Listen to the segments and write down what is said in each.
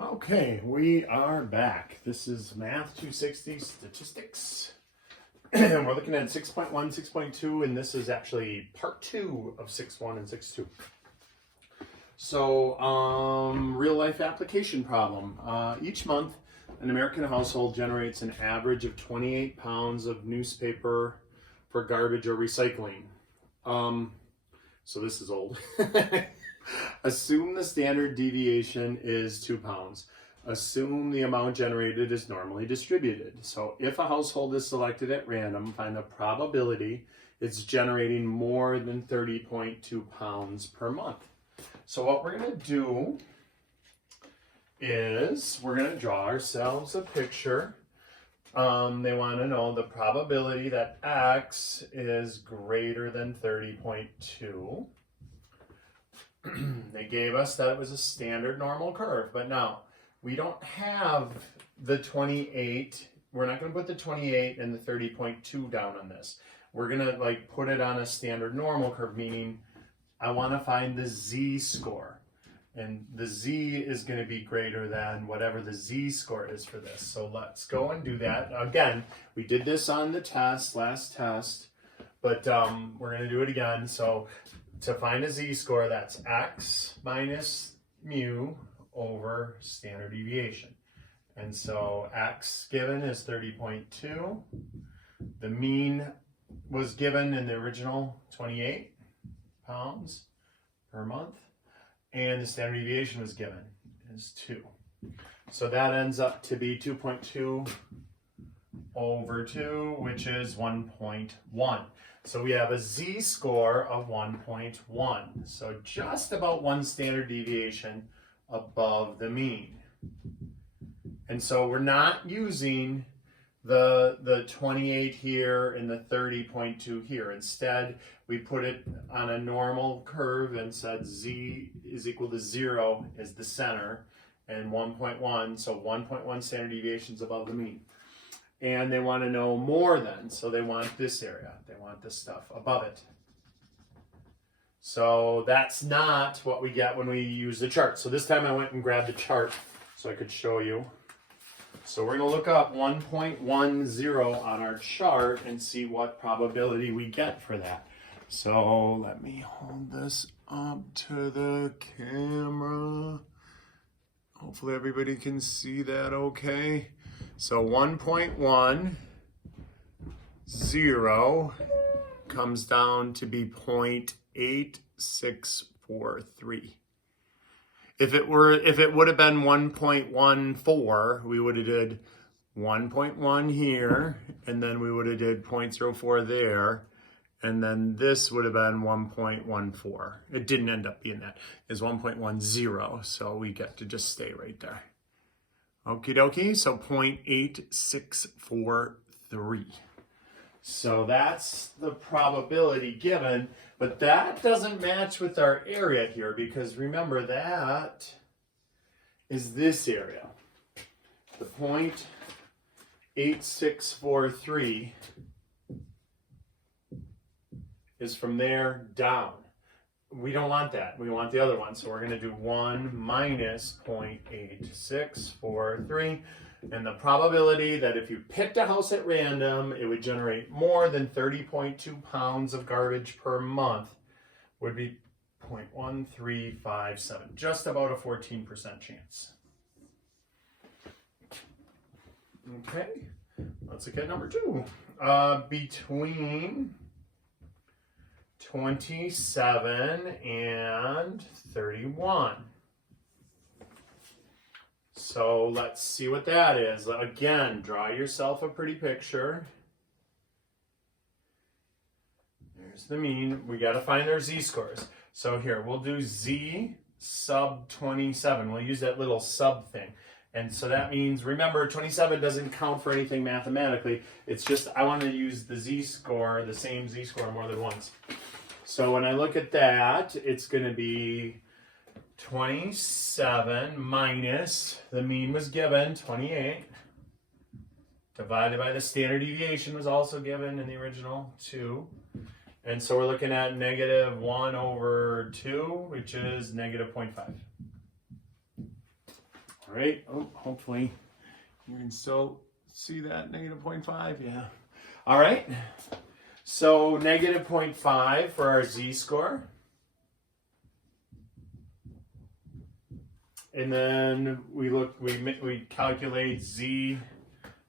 Okay, we are back. This is Math 260 Statistics. We're looking at 6.1, 6.2, and this is actually part 2 of 6.1 and 6.2. So, real life application problem. Each month, an American household generates an average of 28 pounds of newspaper for garbage or recycling. So this is old. Assume the standard deviation is 2 pounds. Assume the amount generated is normally distributed. So if a household is selected at random, find the probability it's generating more than 30.2 pounds per month. So what we're going to do is we're going to draw ourselves a picture. They want to know the probability that X is greater than 30.2. They gave us that it was a standard normal curve, but now we don't have the 28. We're not going to put the 28 and the 30.2 down on this. We're going to put it on a standard normal curve, meaning I want to find the z-score. And the z is going to be greater than whatever the z-score is for this. So let's go and do that. Again, we did this on the test, last test, but we're going to do it again. So to find a z-score, that's x minus mu over standard deviation. And so x given is 30.2. The mean was given in the original 28 pounds per month. And the standard deviation was given is 2. So that ends up to be 2.2 over 2, which is 1.1. So we have a z-score of 1.1. So just about 1 standard deviation above the mean. And so we're not using the 28 here and the 30.2 here. Instead, we put it on a normal curve and said z is equal to 0 is the center and 1.1, so 1.1 standard deviations above the mean. And they want to know more than, so they want this area. They want this stuff above it. So that's not what we get when we use the chart. So this time I went and grabbed the chart so I could show you. So we're going to look up 1.10 on our chart and see what probability we get for that. So let me hold this up to the camera. Hopefully everybody can see that okay. So 1.10 comes down to be 0.8643. If it would have been 1.14, we would have did 1.1 here, and then we would have did 0.04 there, and then this would have been 1.14. It didn't end up being that. It's 1.10, so we get to just stay right there. Okie dokie, so 0.8643. So that's the probability given, but that doesn't match with our area here because remember that is this area. The 0.8643 is from there down. We don't want that. We want the other one. So we're going to do 1 minus 0.8643. And the probability that if you picked a house at random, it would generate more than 30.2 pounds of garbage per month would be 0.1357. Just about a 14% chance. Okay, let's look at number 2. Between 27 and 31. So let's see what that is. Again, draw yourself a pretty picture. There's the mean. We got to find their z-scores. So here, we'll do z sub 27. We'll use that little sub thing. And so that means, remember, 27 doesn't count for anything mathematically. It's just I want to use the z-score, the same z-score more than once. So when I look at that, it's going to be 27 minus, the mean was given, 28, divided by the standard deviation was also given in the original, 2. And so we're looking at negative 1 over 2, which is negative 0.5. All right, oh, hopefully you can still see that negative 0.5, yeah. All right, so negative 0.5 for our z-score. And then we calculate z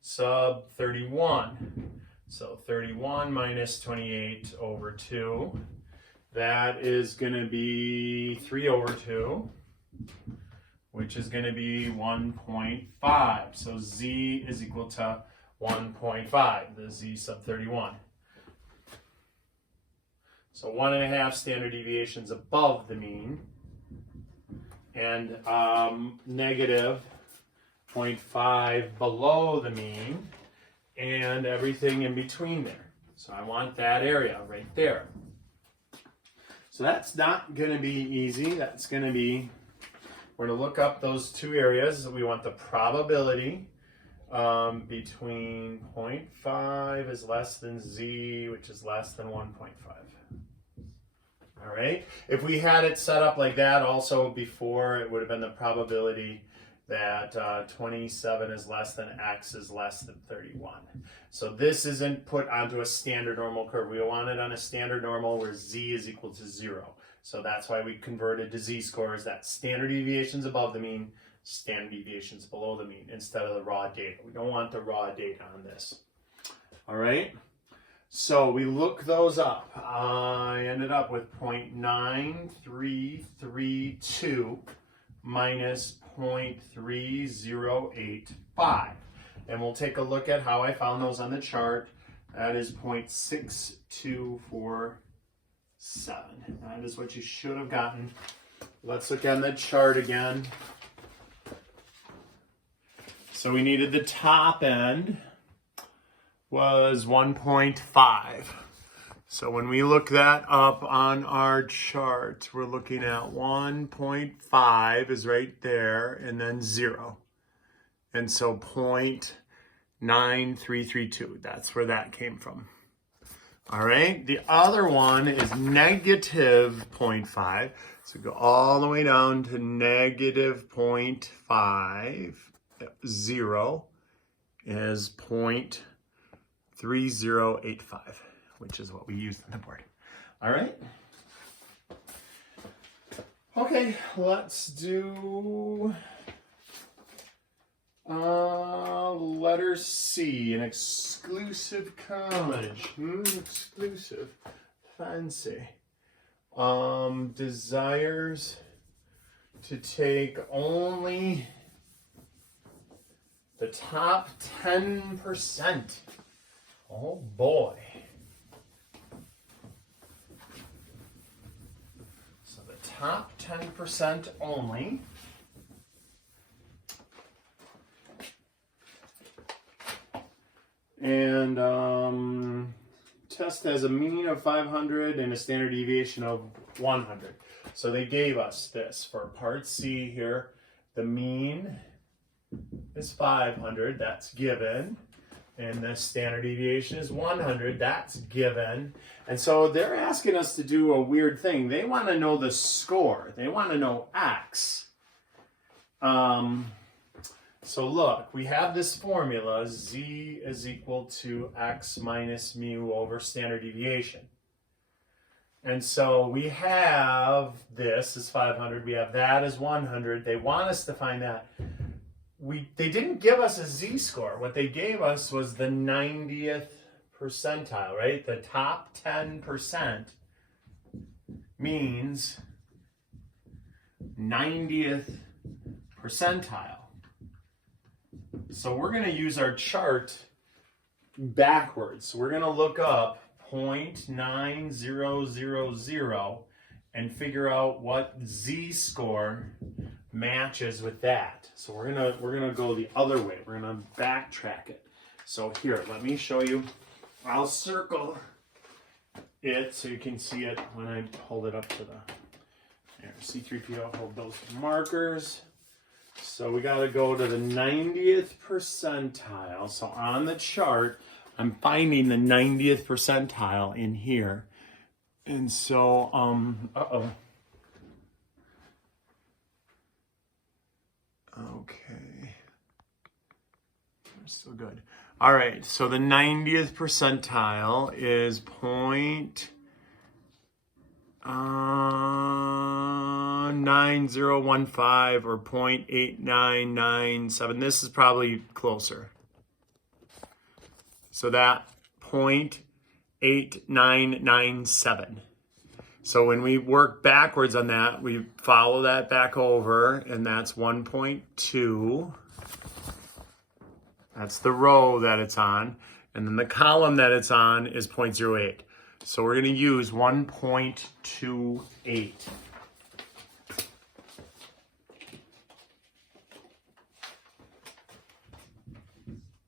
sub 31. So 31 minus 28 over 2. That is going to be 3 over 2, which is going to be 1.5. So z is equal to 1.5, the z sub 31. So 1.5 standard deviations above the mean, and negative 0.5 below the mean, and everything in between there. So I want that area right there. So that's not going to be easy. That's going to be, we're going to look up those two areas. We want the probability between 0.5 is less than z, which is less than 1.5. All right. If we had it set up like that also before, it would have been the probability that 27 is less than x is less than 31. So this isn't put onto a standard normal curve. We want it on a standard normal where z is equal to 0. So that's why we converted to z-scores, that standard deviations above the mean, standard deviations below the mean, instead of the raw data. We don't want the raw data on this. All right. So we look those up. I ended up with 0.9332 minus 0.3085. And we'll take a look at how I found those on the chart. That is 0.6247. That is what you should have gotten. Let's look on the chart again. So we needed the top end was 1.5. So when we look that up on our chart, we're looking at 1.5 is right there, and then 0. And so 0.9332, that's where that came from. All right, the other one is negative 0.5. So go all the way down to negative 0.5. 0 is 0.3085, which is what we used on the board. All right. Okay, let's do letter C, an exclusive college. Exclusive. Fancy. Desires to take only the top 10%. Oh boy. So the top 10% only. And test has a mean of 500 and a standard deviation of 100. So they gave us this for part C here. The mean is 500, that's given. And the standard deviation is 100, that's given. And so they're asking us to do a weird thing. They want to know the score. They want to know x. So look, we have this formula, z is equal to x minus mu over standard deviation. And so we have this is 500, we have that as 100. They want us to find that. They didn't give us a z-score. What they gave us was the 90th percentile, right? The top 10% means 90th percentile. So we're going to use our chart backwards. We're going to look up 0.9000 and figure out what z-score matches with that. So we're gonna go the other way. We're gonna backtrack it. So here, let me show you. I'll circle it so you can see it when I hold it up to the there. C3PO, hold those markers. So we got to go to the 90th percentile. So on the chart, I'm finding the 90th percentile in here. And so, okay. still good. All right, so the 90th percentile is 0.9015 or 0.8997. This is probably closer. So that 0.8997. So when we work backwards on that, we follow that back over, and that's 1.2. That's the row that it's on. And then the column that it's on is 0.08. So we're going to use 1.28.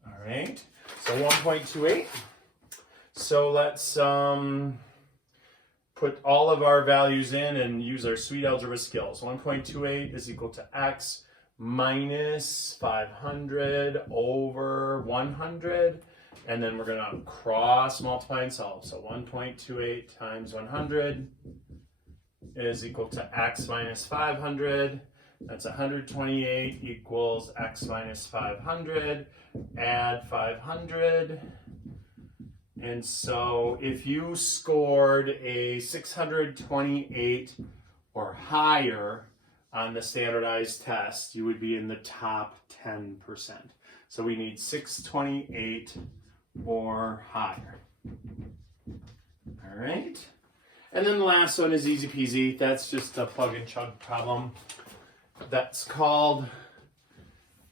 All right, so 1.28. So let's put all of our values in and use our sweet algebra skills. 1.28 is equal to x minus 500 over 100. And then we're going to cross multiply and solve. So 1.28 times 100 is equal to x minus 500. That's 128 equals x minus 500. Add 500. And so if you scored a 628 or higher on the standardized test, you would be in the top 10%. So we need 628 or higher. All right. And then the last one is easy peasy. That's just a plug and chug problem. That's called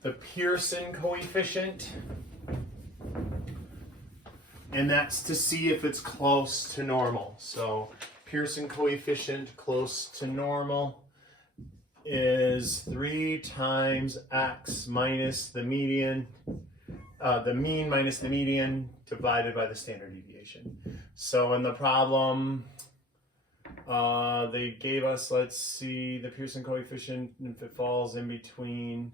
the Pearson Coefficient. And that's to see if it's close to normal. So Pearson Coefficient close to normal is 3 times x minus the median, the mean minus the median divided by the standard deviation. So in the problem, they gave us, let's see, the Pearson Coefficient, if it falls in between.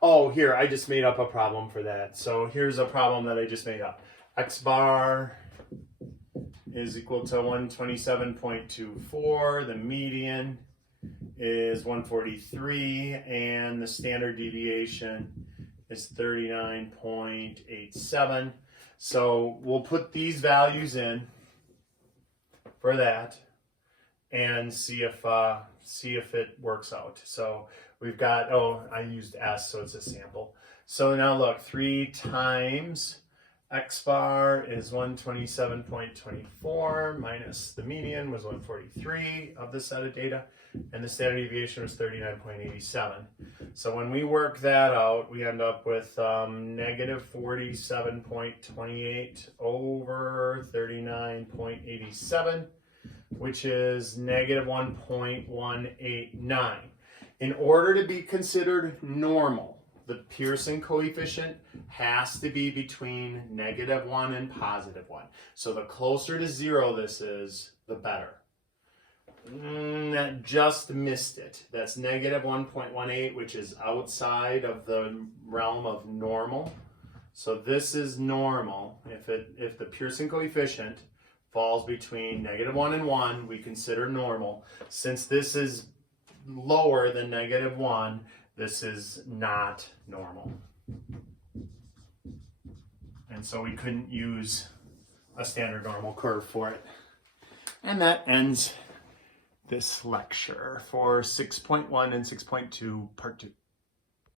Oh, here, I just made up a problem for that. So here's a problem that I just made up. X bar is equal to 127.24. The median is 143, and the standard deviation is 39.87. So we'll put these values in for that and see if it works out. So we've got, I used S, so it's a sample. So now look, 3 times x bar is 127.24 minus the median was 143 of the set of data, and the standard deviation was 39.87. So when we work that out, we end up with negative 47.28 over 39.87, which is negative 1.189. In order to be considered normal, the Pearson coefficient has to be between -1 and +1. So the closer to 0 this is, the better. That just missed it. That's -1.18, which is outside of the realm of normal. So this is normal. If the Pearson coefficient falls between -1 and 1, we consider normal. Since this is lower than -1, this is not normal. And so we couldn't use a standard normal curve for it. And that ends this lecture for 6.1 and 6.2 part 2.